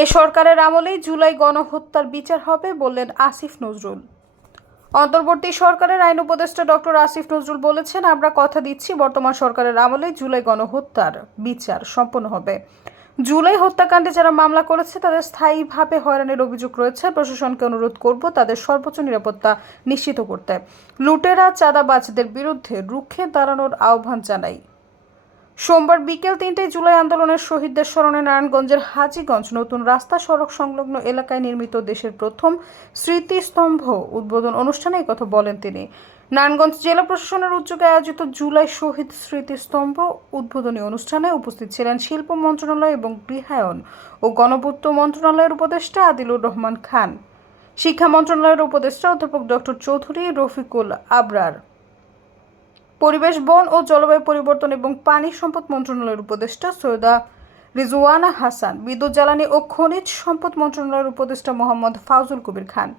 এ সরকারের আমলেই জুলাই গণহত্যার বিচার হবে বললেন আসিফ নজরুল। অন্তর্বর্তী সরকারের আইন উপদেষ্টা ডক্টর আসিফ নজরুল বলেছেন, আমরা কথা দিচ্ছি বর্তমান সরকারের আমলেই জুলাই গণহত্যার বিচার সম্পন্ন হবে। জুলাই হত্যাকাণ্ডে যারা মামলা করেছে তাদের স্থায়ীভাবে হয়রানির অভিযোগ রয়েছে। প্রশাসনকে অনুরোধ করব তাদের সর্বোচ্চ নিরাপত্তা নিশ্চিত করতে। লুটেরা চাঁদাবাজদের বিরুদ্ধে রুখে দাঁড়ানোর আহ্বান জানাই। সোমবার বিকেল 3টায় জুলাই আন্দোলনের শহীদদের স্মরণে নারায়ণগঞ্জের হাজীগঞ্জ নতুন রাস্তা সড়ক সংলগ্ন এলাকায় নির্মিত দেশের প্রথম স্মৃতিস্তম্ভ উদ্বোধন অনুষ্ঠানে এই কথা বলেন তিনি। নারায়ণগঞ্জ জেলা প্রশাসনের উদ্যোগে আয়োজিত জুলাই শহীদ স্মৃতিস্তম্ভ উদ্বোধনী অনুষ্ঠানে উপস্থিত ছিলেন শিল্প মন্ত্রণালয় এবং গৃহায়ন ও গণপূর্ত মন্ত্রণালয়ের উপদেষ্টা আদিলুর রহমান খান, শিক্ষা মন্ত্রণালয়ের উপদেষ্টা অধ্যাপক ডক্টর চৌধুরী রফিকুল আবরার, পরিবেশ, বন ও জলবায়ু পরিবর্তন এবং পানি সম্পদ মন্ত্রণালয়ের উপদেষ্টা সৈয়দা রিজওয়ানা হাসান, বিদ্যুৎ, জ্বালানি ও খনিজ সম্পদ মন্ত্রণালয়ের উপদেষ্টা মোহাম্মদ ফাউজুল কবির খান।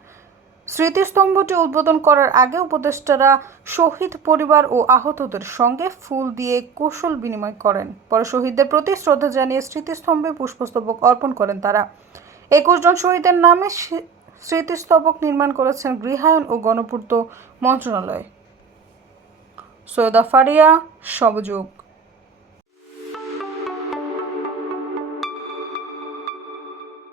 স্মৃতিস্তম্ভটি উদ্বোধন করার আগে উপদেষ্টারা শহীদ পরিবার ও আহতদের সঙ্গে ফুল দিয়ে কুশল বিনিময় করেন। পরে শহীদদের প্রতি শ্রদ্ধা জানিয়ে স্মৃতিস্তম্ভে পুষ্পস্তবক অর্পণ করেন তারা। 21 জন শহীদের নামে স্মৃতিস্তবক নির্মাণ করেছেন গৃহায়ন ও গণপূর্ত মন্ত্রণালয়। সৈয়দা ফারিয়া, সবযুগ।